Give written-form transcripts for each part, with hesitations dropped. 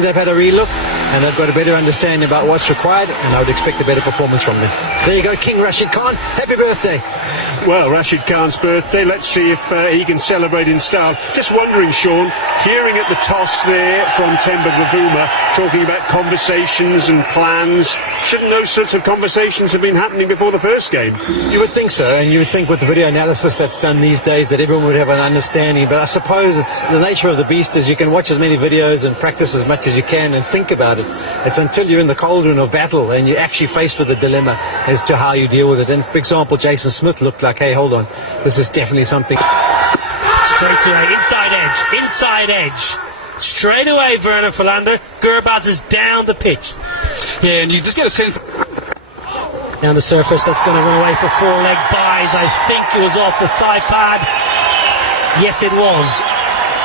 They've had a relook and they've got a better understanding about what's required, and I would expect a better performance from them. There you go, King Rashid Khan. Happy birthday. Well, Rashid Khan's birthday. Let's see if he can celebrate in style. Just wondering, Sean, hearing at the toss there from Temba Bavuma talking about conversations and plans, shouldn't those sorts of conversations have been happening before the first game? You would think so, and you would think with the video analysis that's done these days that everyone would have an understanding, but I suppose it's the nature of the beast is you can watch as many videos and practice as much as you can and think about it. It's until you're in the cauldron of battle and you're actually faced with a dilemma as to how you deal with it. And for example, Jason Smith looked like, hey, hold on, this is definitely something. Straight away, inside edge. Straight away, Werner Philander. Gurbaz is down the pitch. Yeah, and you just get a sense. Down the surface, that's going to run away for four-leg buys. I think it was off the thigh pad. Yes, it was.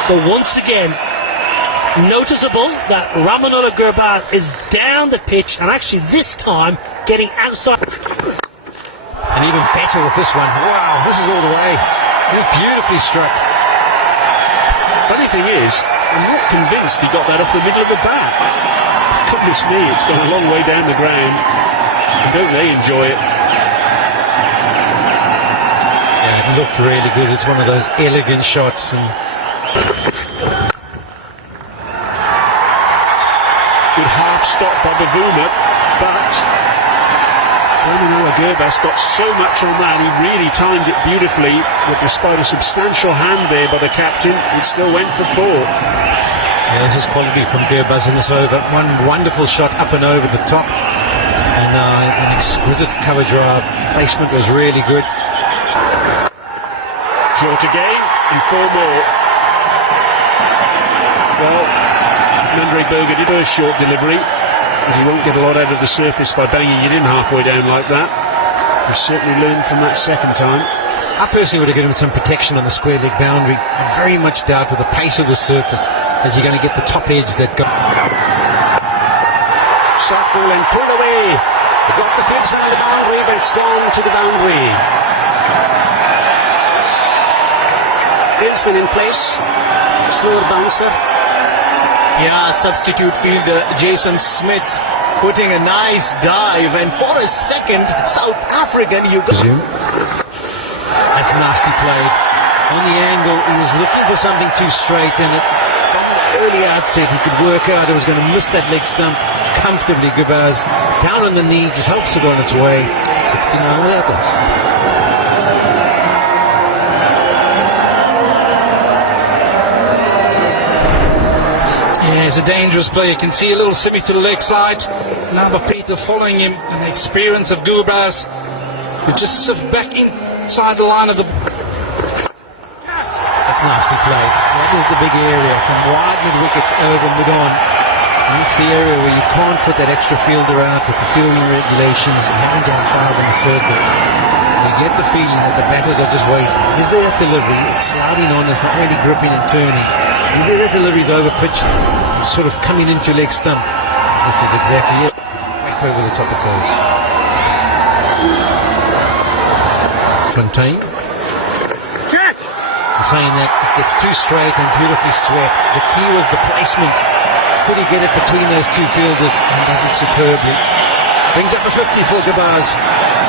But once again, noticeable that Ramanullah Gurbaz is down the pitch, and actually this time getting outside. And even better with this one. Wow, this is all the way. This is beautifully struck. Funny thing is, I'm not convinced he got that off the middle of the bat. Goodness me, it's gone a long way down the ground. And don't they enjoy it? Yeah, it looked really good. It's one of those elegant shots. And good half stop by Bavuma, but Ramanullah Gurbaz got so much on that, he really timed it beautifully, that despite a substantial hand there by the captain, it still went for four. Yeah, this is quality from Gurbaz in this over. One wonderful shot up and over the top, and an exquisite cover drive. Placement was really good. Short again, and four more. Well, Andre Berger did a short delivery, and he won't get a lot out of the surface by banging it in halfway down like that. He certainly learned from that second time. I personally would have given him some protection on the square leg boundary. I very much doubt with the pace of the surface as you're going to get the top edge that goes. Shot ball and pulled away. They got the fieldsman on the boundary, but it's gone to the boundary. Fieldsman in place. Slower bouncer. Yeah, substitute fielder Jason Smith putting a nice dive, and for a second, South African, you go. That's nasty played. On the angle, he was looking for something too straight, and from the early outset, he could work out it was going to miss that leg stump comfortably. Gurbaz down on the knee, just helps it on its way. 69 without loss. Yeah, he's a dangerous player. You can see a little shimmy to the leg side. Now Peter following him, and the experience of Gurbaz. He just slipped back inside the line of the. That's nasty play. That is the big area from wide mid-wicket over mid-on. That's the area where you can't put that extra fielder out with the fielding regulations and having to have five in the circle. You get the feeling that the batters are just waiting. Is there that delivery? It's sliding on, it's not really gripping and turning. Is there that delivery's over pitch, sort of coming into leg stump? This is exactly it. Back over the top it goes. Fontaine. Saying that it gets too straight and beautifully swept. The key was the placement. Could he get it between those two fielders, and does it superbly. Brings up a 50 for Gurbaz.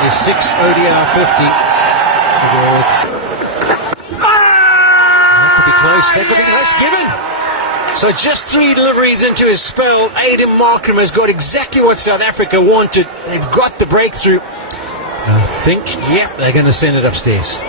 His 6 ODI 50. That could be close. That could be close. Given. So just 3 deliveries into his spell, Aiden Markram has got exactly what South Africa wanted. They've got the breakthrough. I think, yep, they're going to send it upstairs.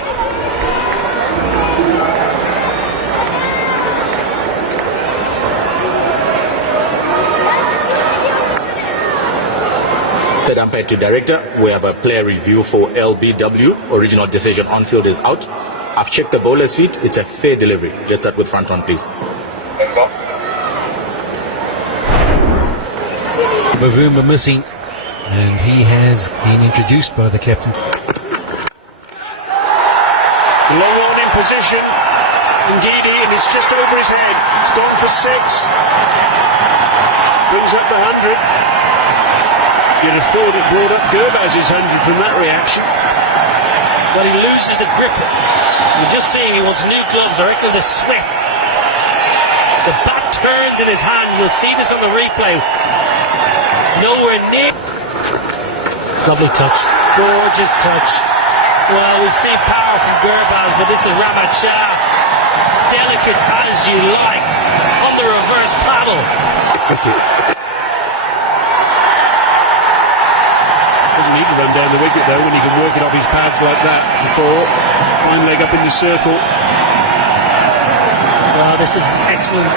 Third umpire to director, we have a player review for LBW. Original decision on field is out. I've checked the bowler's feet. It's a fair delivery. Let's start with front one, please. Bavuma missing, and he has been introduced by the captain. Long on in position. Ngidi, and it's just over his head. It's gone for 6. Brings up the 100. You'd have thought it brought up Gurbaz's 100 from that reaction. Well, he loses the grip. You're just seeing he wants new gloves. I reckon the sweat. The bat turns in his hand. You'll see this on the replay. Nowhere near. Lovely touch. Gorgeous touch. Well, we've seen power from Gurbaz, but this is Ramat Shah. Delicate as you like on the reverse paddle. Doesn't need to run down the wicket though when he can work it off his pads like that before. Fine leg up in the circle. Well, this is excellent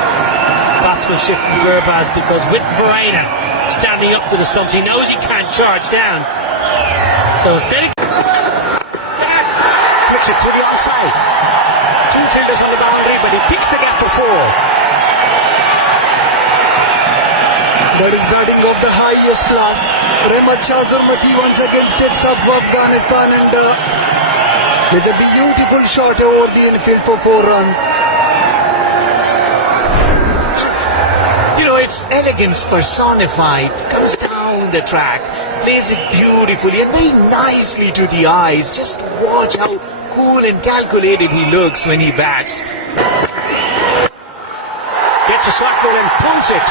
batsmanship from Gurbaz, because with Verena standing up to the stumps, he knows he can't charge down. So instead he Flicks it to the outside. Two fielders on the boundary, but he picks the gap for four. That is batting of the highest class. Rahmat Shah Zurmati once again steps up for Afghanistan, and there's a beautiful shot over the infield for 4 runs. You know, it's elegance personified. Comes down the track, plays it beautifully and very nicely to the eyes. Just watch how cool and calculated he looks when he bats. Gets a shot ball and pulls it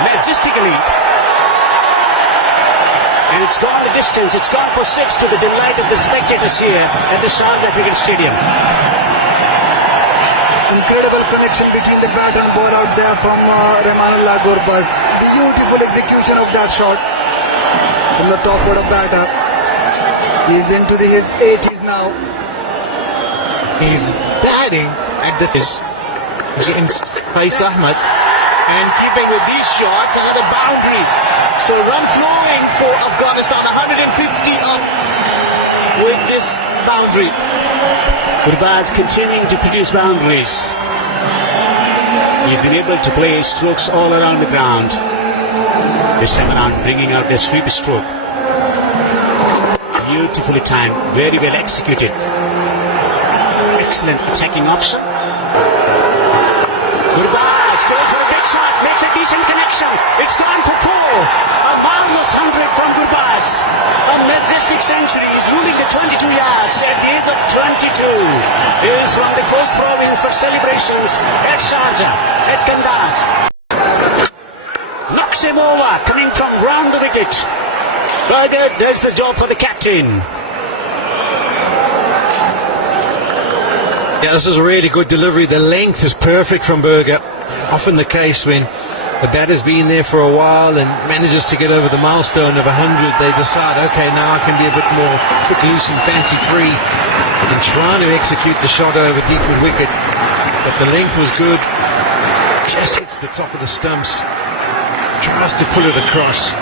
majestically. And it's gone the distance. It's gone for 6, to the delight of the spectators here at the Sharjah Cricket Stadium. Incredible connection between the bat and ball out there from Rahmanullah Gurbaz. Beautiful execution of that shot from the top order batter. He's into his 80s now. He's batting at this against Faiz Ahmad, and keeping with these shots, another boundary. So run flowing for Afghanistan, 150 up with this boundary. Gurbaz continuing to produce boundaries. He's been able to play strokes all around the ground. This time around, bringing out their sweep stroke. Beautifully timed, very well executed. Excellent attacking option. Gurbaz goes for a big shot, makes a decent connection. It's gone for 4. A marvelous 100 from Gurbaz. A majestic century. He's ruling the 22 yards at the age of 22. He is from the coast province for celebrations at Sharjah, at Kandahar. Knocks him over, coming from round the wicket. Berger does the job for the captain. Yeah, this is a really good delivery. The length is perfect from Berger. Often the case when the batter's been there for a while and manages to get over the milestone of 100, they decide, okay, now I can be a bit more foot loose and fancy free and trying to execute the shot over deep mid wicket. But the length was good. Just hits the top of the stumps. Tries to pull it across.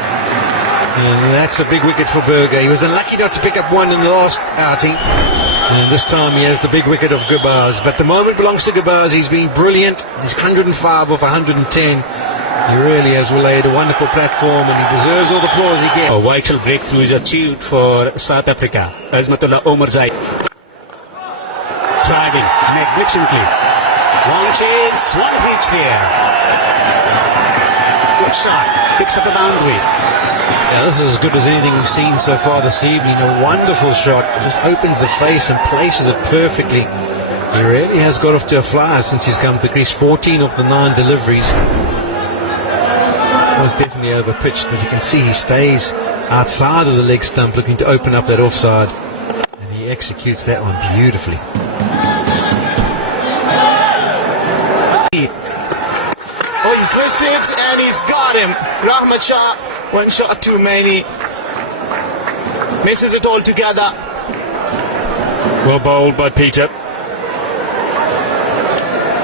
And that's a big wicket for Berger. He was unlucky not to pick up one in the last outing. And this time he has the big wicket of Gurbaz. But the moment belongs to Gurbaz. He's been brilliant. He's 105 off 110. He really has laid a wonderful platform, and he deserves all the applause he gets. A vital breakthrough is achieved for South Africa. Azmatullah Omarzai driving magnificently. Long chase, one reach there. Good shot, picks up a boundary. Yeah, this is as good as anything we've seen so far this evening. A wonderful shot. Just opens the face and places it perfectly. He really has got off to a flyer since he's come to the crease. 14 of the 9 deliveries. Was definitely overpitched, but you can see he stays outside of the leg stump looking to open up that offside. And he executes that one beautifully. Oh, he's missed it and he's got him. Rahmat Shah, one shot too many. Misses it all together. Well bowled by Peter.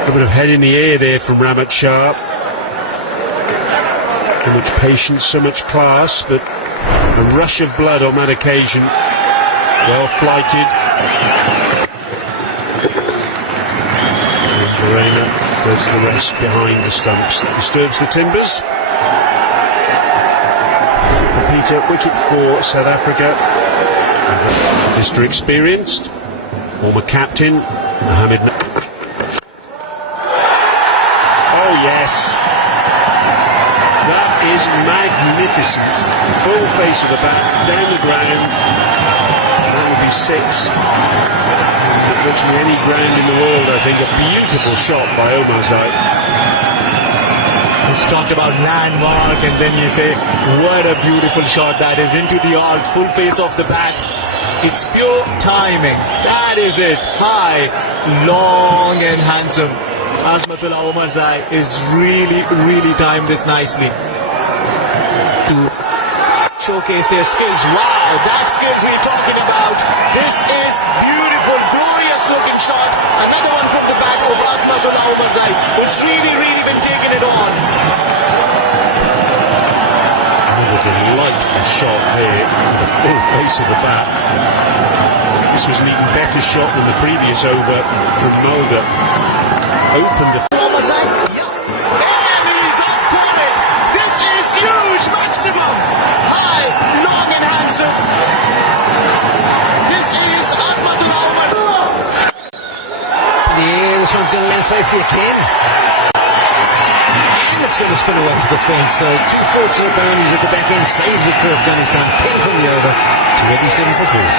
A bit of head in the air there from Rahmat Shah. So much patience, so much class, but a rush of blood on that occasion. Well flighted. And Verena does the rest behind the stumps. Disturbs the timbers. For Peter, wicket for South Africa. Mr. Experienced, former captain, Mohammed. Oh yes. That is magnificent. Full face of the bat, down the ground. That would be 6. Virtually any ground in the world, I think. A beautiful shot by Omarzai. He's talked about landmark, and then you say, what a beautiful shot that is, into the arc, full face off the bat. It's pure timing. That is it. High, long and handsome. Azmatullah Omarzai is really timed this nicely to showcase their skills. Wow, that skills we're talking about. This is beautiful, glorious looking shot. Another one from the bat of Azmatullah Omarzai, who's really been taking it on. Another delightful shot there, the full face of the bat. This was an even better shot than the previous over from Mulder. Opened the... Omarzai, yeah. And he's up for it. This is huge, maximum. High, long and handsome. This is Azmatullah Omarzai. Yeah, this one's going to land safely again. And it's going to spin away to the fence. So 2 fortunate boundaries at the back end saves it for Afghanistan. 10 from the over to 87 for 4.